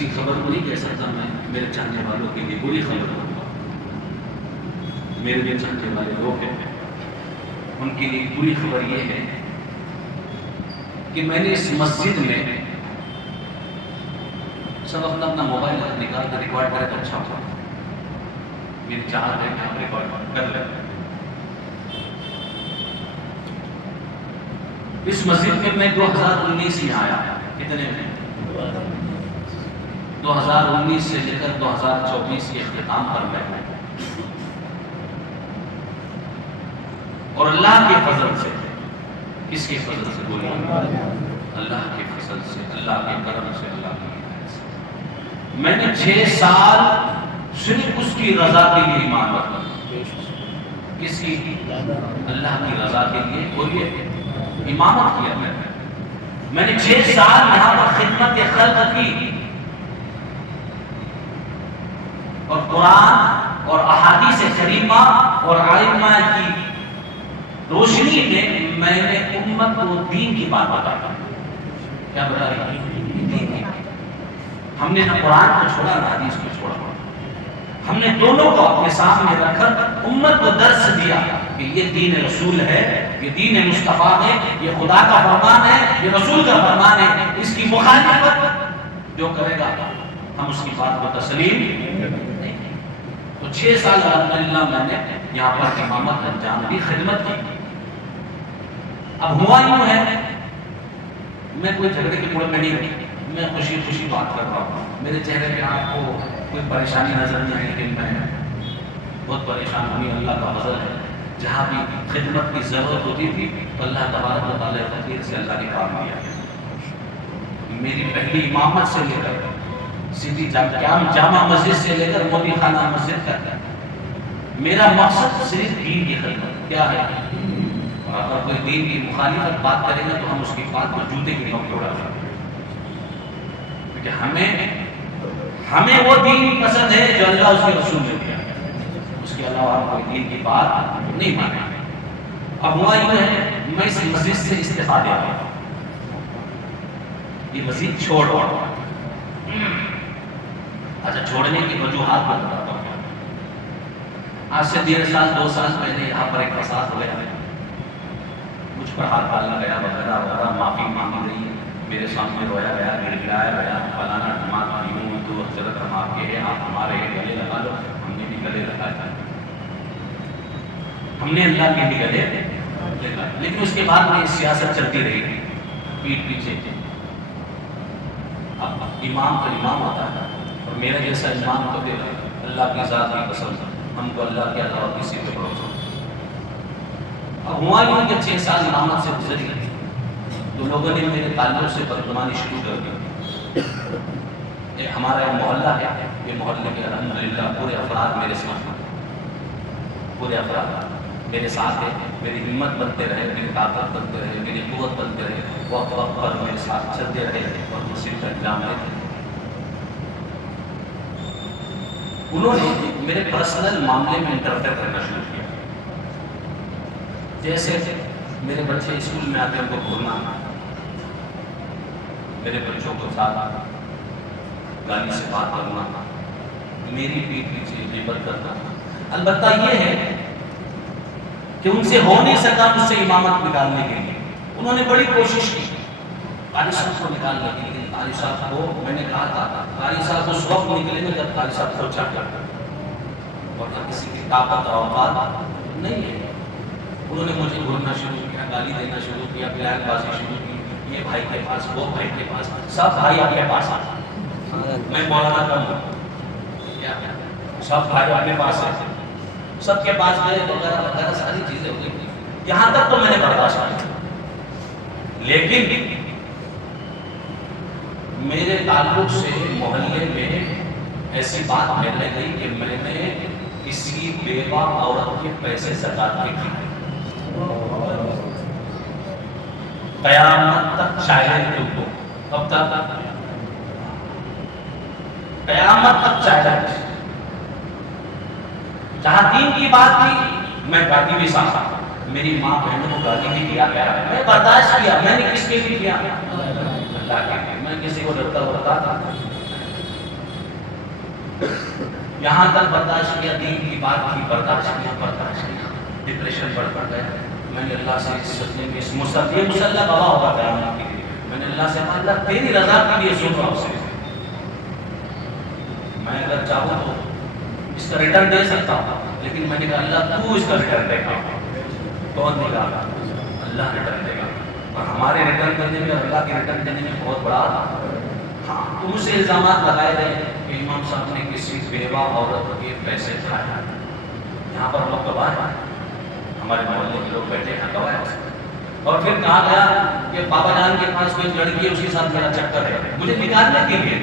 اچھی خبر کو نہیں کہہ سکتا میں میرے چاہنے والوں کے لیے بری خبر کروں گا. میرے جو چاہنے والے لوگ ہیں ان کے لیے بری خبر یہ ہے کہ میں نے اس مسجد میں سب اپنا اپنا موبائل نکال کر ریکارڈ کرے تو اچھا ہوگا. میری چاہت ہے کہ آپ ریکارڈ کر لیں. اس مسجد میں 2019 میں آیا. کتنے میں؟ 2019 سے لے کر 2024 کے اختتام پر میں ہوں. اور اللہ کے فضل سے، کس کے فضل سے بولی؟ اللہ کے فضل سے، اللہ کے کرم سے، اللہ کی ہدایت سے میں نے 6 سال صرف اس کی رضا کے لیے ایمان رکھا. کس کی؟ اللہ کی رضا کے لیے بولیے امامت کیا. میں نے 6 سال یہاں پر خدمت خلق کی اور قرآن اور احادیث کریمہ اور علماء کی روشنی میں نے امت کو دین کی بات بتایا. کیا بتایا؟ دین کی. ہم نے نہ قرآن کو چھوڑا نہ حدیث کو چھوڑا. ہم نے دونوں کو اپنے سامنے رکھ کر امت کو درس دیا کہ یہ دین رسول ہے، یہ دین مصطفیٰ ہے، یہ خدا کا فرمان ہے، یہ رسول کا فرمان ہے. اس کی مخالفت جو کرے گا ہم اس کی بات کو تسلیم نہیں. تو 6 سال الحمدللہ میں نے یہاں پر امامت انجام دی، خدمت کی. اب ہوا یوں ہے، میں کوئی جھگڑے کے موڑ میں نہیں رہی، میں خوشی خوشی بات کر رہا ہوں. میرے چہرے پہ آپ کو کوئی پریشانی نظر نہیں آئی، لیکن میں بہت پریشان ہوئی. اللہ کا فضل ہے، جہاں بھی خدمت کی ضرورت ہوتی تھی اللہ تبارک و تعالیٰ فقیر سے اللہ نے کام دیا. میری پہلی امامت سے لے کر سیدھی جامع مسجد سے لے کر موتی خانہ مسجد تک میرا مقصد صرف دین کی خدمت. کیا ہے؟ اور اگر کوئی دین کی مخالفت بات کرے گا تو ہم اس کی بات کو جوتے کی نوک پہ اڑا دیں گے. کیونکہ ہمیں وہ دین پسند ہے جو اللہ اس کے رسول نے دیا. اس کے علاوہ ہم کوئی دین کی بات نہیں مانیں. اب ہوا یہ ہے، میں اس مسجد سے استعفا دے رہا ہوں. یہ مسجد چھوڑ رہا ہوں. اچھا، چھوڑنے کی وجوہات بتاتا ہوں. آج سے 1.5 سال 2 سال پہلے یہاں پر ایک فساد ہو گیا، مجھ پر ہاتھ ڈالا گیا وغیرہ وغیرہ، معافی مانگی گئی، میرے سامنے رویا گیا، گڑ گڑایا گیا، فلانا ٹماٹر یوں تو حضرت ہم آپ کے ہیں، آپ ہمارے ہیں، گلے لگا لو. ہم نے بھی گلے لگایا، ہم نے اللہ کے بھی گلے لگائے. لیکن اس کے بعد میں سیاست چلتی رہی پیٹ پیچھے. اب امام کا امام ہوتا ہے اور میرا جیسا امام کو دے اللہ کی ذات کی قسم ہم کو اللہ کے علاوہ کسی پہ بھروسہ. اب ہوا یوں کہ 6 سال امامت سے گزری تو لوگوں نے میرے تعلق سے بدگمانی شروع کر دی. ہمارا ایک محلہ ہے، یہ محلے کے الحمدللہ پورے افراد میرے ساتھ ہیں. پورے افراد میرے ساتھ ہیں. میری ہمت بنتے رہے، میری طاقت بنتے رہے، میری قوت بنتے رہے، وقت وقت پر میرے ساتھ چلتے رہے اور مسجد کا انجام دیتے. انہوں نے میرے پرسنل معاملے میں انٹرفیئر کرنا شروع کیا. جیسے میرے بچے اسکول میں آتے ہیں ان کو گھورنا، میرے بچوں کو ساتھ گالی سے بات کرنا، میری پیٹ پیچھے غیبت کرنا. البتہ یہ ہے کہ ان سے ہو نہیں سکا مجھ سے امامت نکالنے کے لیے. انہوں نے بڑی کوشش کی قاری صاحب کو نکالنے کی، لیکن قاری صاحب کو میں نے کہا تھا قاری صاحب اس وقت نکلے گا جب قاری صاحب سوچا کرتا، ورنہ کسی کی طاقت اور اوقات نہیں ہے. انہوں نے مجھے گھورنا شروع کیا، گالی دینا شروع کیا، بلیک بازی شروع کی. یہ بھائی کے پاس، وہ بھائی کے پاس، سب بھائی آپ کے پاس آتے. میں مولانا کم ہوں، سب بھائی اپنے پاس ہیں، سب کے پاس گئے وغیرہ وغیرہ ساری چیزیں ہو گئی. یہاں تک تو میں نے برداشت کیا، لیکن میرے تعلق سے محلے میں ایسی بات پھیل گئی کہ میں نے کسی بیوہ عورت کے پیسے زکات کے کھائے. قیامت تک چاہے تو اب تک قیامت تک چاہے. جہاں دین کی بات تھی میں گالی بھی ساتھ، میری ماں بہنوں کو گالی بھی دیا گیا، میں برداشت کیا. میں نے کس کے لیے کیا؟ اللہ کے لیے. میں کسی کو ڈرتا ہوتا تھا یہاں تک برداشت کیا، دین کی بات کی، برداشت کیا، ڈپریشن بڑھ گیا. میں نے اللہ سے اس مسلح گواہ ہوگا قیامت کے لیے. میں نے اللہ سے کہا اللہ تیری رضا کے لیے سن رہا ہوں سے، میں اگر چاہوں تو اس کا ریٹرن دے سکتا ہوں، لیکن میں نے کہا اللہ تو اس کا ریٹرن دے گا. کون دے گا؟ اللہ ریٹرن دے گا. اور ہمارے ریٹرن کرنے میں اور اللہ کے ریٹرن دینے میں بہت بڑا تو مجھ سے الزامات لگائے گئے کہ امام صاحب نے کسی بیوہ عورت کے پیسے کھائے. یہاں پر لوگ گواہ ہیں، ہمارے محلے کے لوگ بیٹھے ہیں گواہ ہیں. اور پھر کہا گیا کہ بابا جان کے پاس کوئی لڑکی ہے، اس کے ساتھ میرا چکر ہے، مجھے نکالنے کے لیے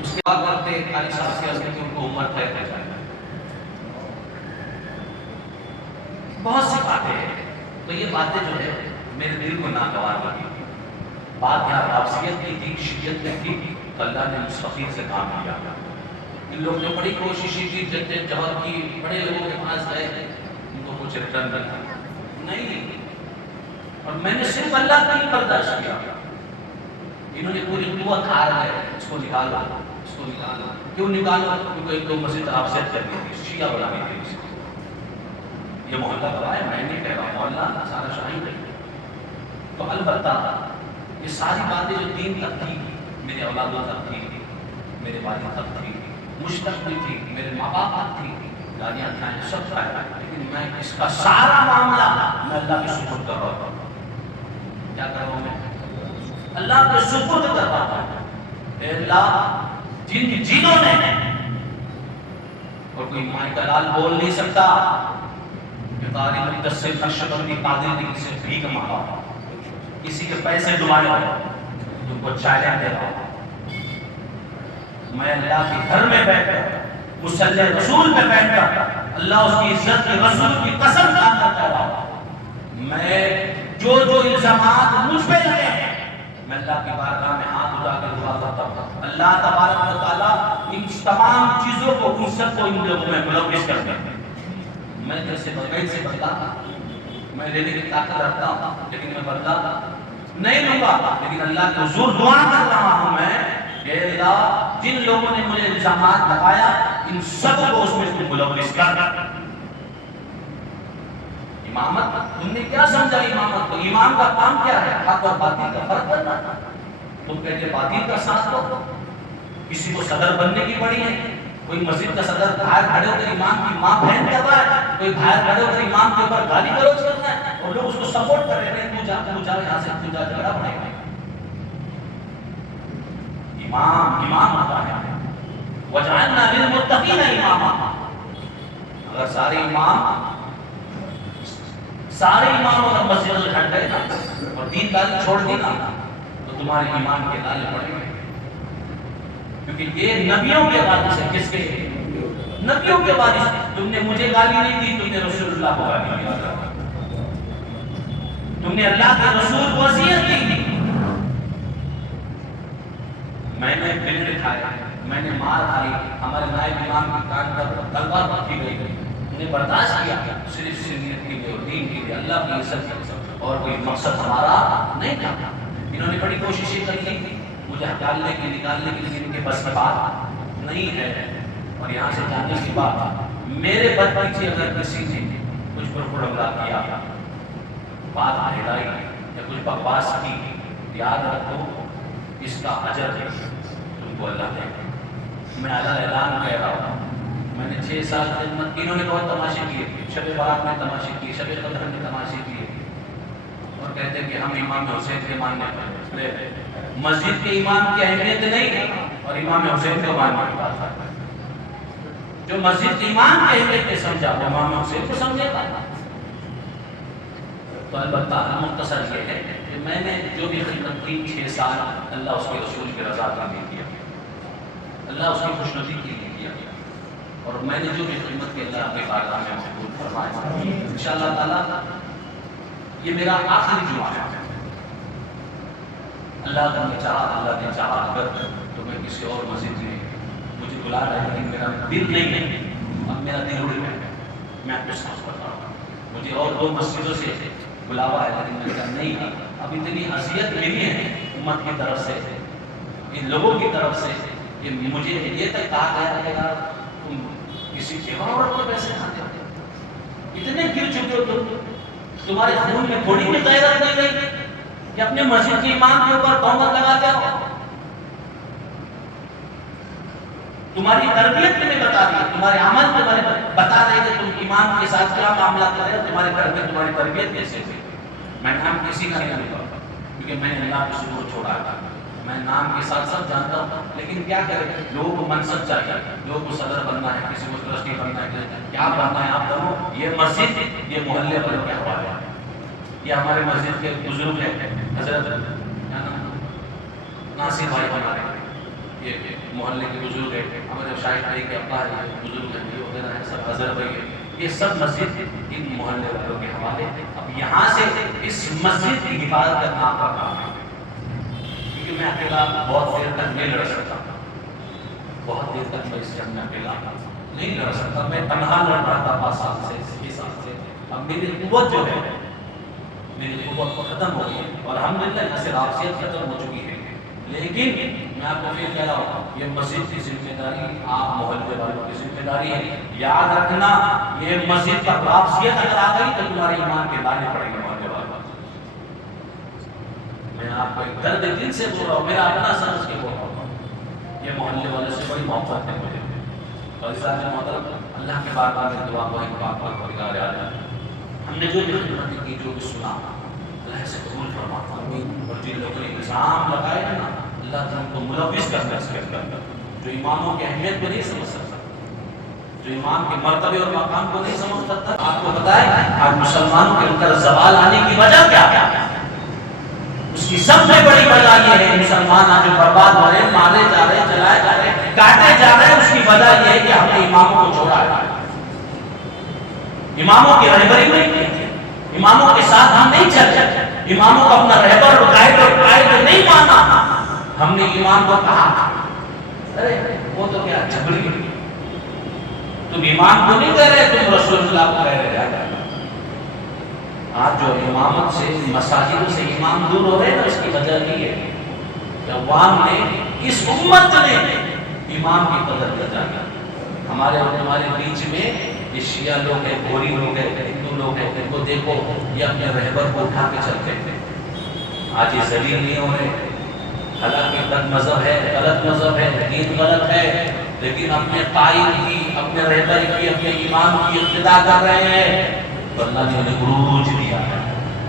اس کے بعد کرتے قاری صاحب سے عرض کرتے ان کو عمر طے کر جائے. بہت سی باتیں ہیں. تو یہ باتیں جو ہے میرے دل کو ناگوار لگی. بات یہاں رافضیت کی تھی، شیعت میں تھی، تو اللہ نے مستقیم سے کام کیا. ان لوگ نے بڑی کوششیں کی، جدت جہد کی، بڑے لوگوں کے پاس گئے، ان کو کچھ ریٹرن نہیں. اور میں نے صرف اللہ کا ہی برداشت کیا. انہوں نے پوری قوت ہار گئے، اس کو نکالو، اس کو نکالو. کیوں نکالو؟ کیونکہ ایک دو مسجد آفسیت کرنی تھی، شیعہ بنانی تھی. یہ محلہ گواہ ہے، میں نہیں کہہ رہا، محلہ سارا شاہی ہے. تو البتہ یہ ساری باتیں جو دین تک تھی، میرے اولادوں تک تھی، میرے والد تک تھی، مجھ تک بھی تھی، میرے ماں باپ تک تھی، گالیاں کھائیں سب کھائے، لیکن میں اس کا سارا معاملہ میں اللہ کے سپرد کر رہا ہوں. کیا کر رہا ہوں میں؟ اللہ کے سپرد کر رہا ہوں. اے اللہ، جن جنہوں نے، اور کوئی مائی کا لال بول نہیں سکتا کہ قاری مدثر نقشبندی قادری نے کسی سے بھیک مانگا، کسی کے پیسے ڈبائے ہو، تم کو چیلنج دے رہا ہوں. میں اللہ کے گھر میں بیٹھ کر، مصلی رسول پہ بیٹھ کر، اللہ اس کی عزت کی، رسول کی قسم کھا کر کہہ رہا ہوں، میں جو الزامات مجھ پہ لگے ہیں، میں اللہ کی بارگاہ میں ہاتھ اٹھا کر دعا کرتا ہوں اللہ تبارک و تعالیٰ ان تمام چیزوں کو، ان سب کو ان لوگوں میں ملوث کر دیں. میں جیسے بغیر سے بدلا، میں لینے کی طاقت رکھتا ہوں، لیکن میں بدلا نہیں لوں گا. لیکن اللہ کے حضور دعا کر رہا ہوں میں، اے اللہ، جن لوگوں نے مجھے الزامات لگایا، ان سب کو اس میں تم ملوث کر. امامت تم نے کیا سمجھا؟ امامت کو، امام کا کام کیا ہے؟ حق اور باطل کا فرق کرنا. تم کہتے باطل کا ساتھ دو. کسی کو صدر بننے کی پڑی ہے، کوئی مسجد کا صدر باہر کھڑے ہو کر امام کی ماں بہن کر رہا ہے، کوئی باہر کھڑے ہو کر امام کے اوپر گالی گلوچ کر رہا ہے، اور لوگ اس کو سپورٹ کر رہے ہیں، تو جا یہاں سے، تو جا جھگڑا پڑے گا. امام ہوتا ہے وَجَعَلْنَا لِلْمُتَّقِينَ إِمَامًا. اگر سارے امام اگر مسجد میں ہٹ گئے اور دین داری چھوڑ دی نا، تو تمہارے ایمان کے تالے پڑیں گے. کیونکہ یہ نبیوں کے وارث ہے. کس کے؟ نبیوں کے وارث. تم نے مجھے گالی نہیں دی، تم نے رسول اللہ کو گالی دی. تم نے اللہ کے رسول کو اذیت دی. میں نے بلڈ کھایا، میں نے مار کھائی، ہمارے نائب امام کی کان پر تلوار رکھی گئی، انہیں برداشت کیا صرف سنیت کے لیے اور دین کے لیے، اللہ کی عزت کے لیے، اور کوئی مقصد ہمارا نہیں تھا. انہوں نے بڑی کوششیں کر لی مجھے ہٹالنے کی، نکالنے کی، لیکن ان کے بس کی بات نہیں ہے. اور یہاں سے جانے کے بعد میرے بد پیچھے اگر کسی نے کچھ پروپیگنڈا کیا، بات ہلائی یا کچھ بکواس کی، یاد رکھو اس کا اجر تم کو اللہ دے. میں اعلان کہہ رہا ہوں، میں نے 6 سال خدمت کی. انہوں نے بہت تماشے کیے، شب بارات میں تماشے کیے، شب قدر میں تماشے کیے، اور کہتے ہیں کہ ہم امام حسین کے ماننے پر. مسجد کے امام کی اہمیت نہیں ہے اور امام حسین کو ماننے کی بات ہے. جو مسجد کے امام کی اہمیت نے سمجھا، وہ امام حسین کو سمجھے گا. تو البتہ مختصر یہ ہے کہ میں نے جو بھی خدمت کی 6 سال اللہ اس کے رسول کی رضا کے لیے کیا، اللہ اس کی خوشنصیبی کے لیے کیا، اور میں نے جو بھی خدمت کی اللہ اپنے بارگاہ میں قبول فرمائے. انشاءاللہ تعالیٰ یہ میرا آخری جمعہ ہے. اللہ نے چاہا اگر تو میں کسی اور مسجد میں مجھے بلا رہا ہے، لیکن میرا دل نہیں ہے، اب میرا دل اڑ گیا. میں آپ کو صاف بتا رہا ہوں، مجھے اور 2 مسجدوں سے بلاوا ہے، لیکن میں کہا نہیں، اب اتنی اذیت ملی ہے امت کی طرف سے ان لوگوں کی طرف سے کہ مجھے یہ تک کہا گیا ہے یار تم کسی جگہ عورت کے پیسے کھاتے ہو، اتنے گر چکے ہو تمہارے خون میں تھوڑی بھی غیرت نہیں رہی کہ اپنے مسجد کے امام کے اوپر تہمت لگاتے ہو. تمہاری تربیت تمہیں بتا دی، تمہارے عمل تمہارے بتا دے کہ تم امام کے ساتھ کیا معاملہ کر رہے ہو، تمہارے گھر میں تمہاری تربیت کیسے ہوئی. میں نام کسی کا نہیں لوں گا کیونکہ میں نے اللہ کو شکر چھوڑا ہے. میں نام کے ساتھ سب جانتا ہوں، لیکن کیا کرے، لوگوں کو منصب چاہیے، لوگوں کو صدر بننا ہے، کسی کو ٹرسٹی بننا ہے، کیا بننا ہے آپ کرو. یہ مسجد یہ محلے والوں کے حوالے ہے. یہ ہمارے مسجد کے بزرگ ہیں حضرت ناصر بھائی ہمارے، یہ محلے کے بزرگ ہیں، ہمارے شاہد بھائی کے ابا ہیں بزرگ ہیں، یہ وغیرہ ہیں سب، حضرت بھائی ہیں، یہ سب مسجد ان محلے والوں کے حوالے. اب یہاں سے اس مسجد کی حفاظت کرنا آپ کا کام ہے، کیونکہ میں اکیلا بہت دیر تک نہیں لڑ سکتا، بہت دیر تک میں اس جنگ میں اکیلا نہیں لڑ سکتا. میں تنہا لڑ رہا تھا 5 سال سے 6 سال سے. اب میری قوت جو ہے، میری قوت ختم ہو گئی ہے اور الحمدللہ یہاں سے رابطیت ختم ہو چکی ہے. لیکن میں آپ کو پھر کہہ رہا ہوں، یہ مسجد کی ذمہ داری آپ محلے والوں کی ذمہ داری ہے. یاد رکھنا یہ مسجد کا رابطیت اگر آ گئی تو تمہارے ایمان کے دانے پڑیں گے محلے والوں. میں آپ کو ایک درد دل سے بول رہا ہوں، میرا اپنا سمجھ کے بول رہا ہوں. یہ محلے والے سے بڑی محبت ہے مجھے. اور اس محترم اللہ کے بارگاہ میں دعا کو ایک بات پر پکار آ جائے، ہم نے جو خدمت کی، جو بھی سنا، اللہ سے قبول فرما. اور جن لوگوں نے الزام لگائے نا، اللہ تعالیٰ کو ملوث کرنا سکتا ہے. جو اماموں کی اہمیت کو نہیں سمجھ سکتا، جو امام کے مرتبے اور مقام کو نہیں سمجھ سکتا. آپ کو پتہ ہے آج مسلمانوں کے اندر زوال آنے کی وجہ کیا ہے؟ اس کی سب سے بڑی وجہ یہ ہے مسلمان آج جو برباد ہو رہے ہیں، مارے جا رہے ہیں، جلائے جا رہے ہیں، کاٹے جا رہے ہیں. اس کی وجہ یہ ہے کہ ہم نے اماموں کو چھوڑا ہے، اماموں کی رہبری نہیں کی، اماموں کے ساتھ ہم نہیں چلے، اماموں کو اپنا رہبر اور قائد نہیں مانا. ہم نے امام کو کہا ارے وہ تو کیا جھگڑی، تم امام کو نہیں کہہ رہے، تم رسول اللہ کو کہہ رہے. آج جو امامت سے مساجدوں سے امام دور ہو رہے ہیں نا، اس کی وجہ یہ ہے کہ عوام نے، اس امت نے امام کی قدر کر جانا. ہمارے اور ہمارے بیچ میں یہ شیعہ لوگ ہیں، گوری لوگ ہیں، ہندو لوگ ہیں، ان کو دیکھو یہ اپنے رہبر کو اٹھا کے چلتے ہیں. آج یہ ذلیل نہیں ہو رہے، حالانکہ بد مذہب ہے، غلط مذہب ہے، دین غلط ہے، لیکن اپنے قائد کی، اپنے رہبر کی، اپنے امام کی اقتدا کر رہے ہیں. تو اللہ نے انہیں عروج دیا ہے.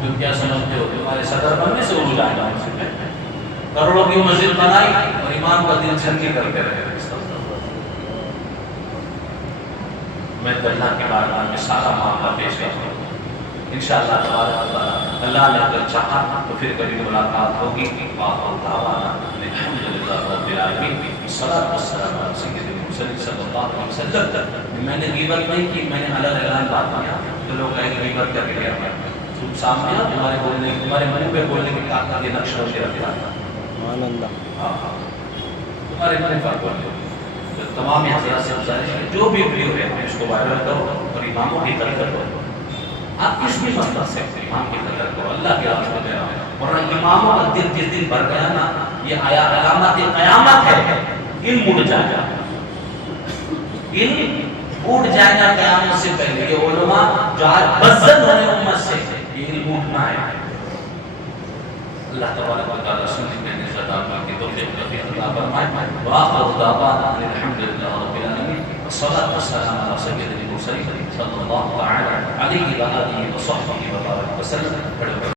تم کیا سمجھتے ہو تمہارے صدر بننے سے عروج آئے گا؟ مسجد میں کروڑوں کی مسجد بنائی اور امام کا دل چھنکی کرتے رہے. میں اللہ کے بارگاہ میں سارا معاملہ پیش کرتا ہوں. انشاءاللہ تبارک تعالیٰ اللہ نے اگر چاہا تو پھر کبھی ملاقات ہوگی. وآخر دعوانا الحمدللہ رب العالمین، والصلاۃ والسلام علی سیدنا محمد صلی اللہ علیہ وسلم. میں نے غیبت نہیں کی، میں نے الگ اعلان بات کیا تو لوگ کہیں گے غیبت کر کے کیا. تم سامنے آؤ، تمہارے بولنے، تمہارے منہ پہ بولنے کی طاقت یہ نقش روشے رکھا تھا. تمہارے منہ پر بولنے. تمام حضرات سے گزارش ہے جو بھی ویڈیو ہے اس کو وائرل کرو اور اماموں کی قدر کرو. آپ کس بھی مقصد سے امام کی قدر کرو، اللہ کے راستے میں رہو. ورنہ اماموں کا دل جس دن بھر گیا نا، یہ علامت قیامت ہے. علم اڑ جائے گا، علم اٹھ جائے گا قیامت سے پہلے. یہ علماء جو آج بزد ہونے امت سے، یہ علم اٹھنا ہے. اللہ تبارک و تعالیٰ سننے میں نزد آباد کی توفیق رکھے، اللہ فرمائے. وآخر دعوانا الحمدللہ رب العالمین، والصلاۃ والسلام علی سیدنا المرسلین صلی اللہ تعالی علیہ وآلہ وصحبہ وبارک وسلم.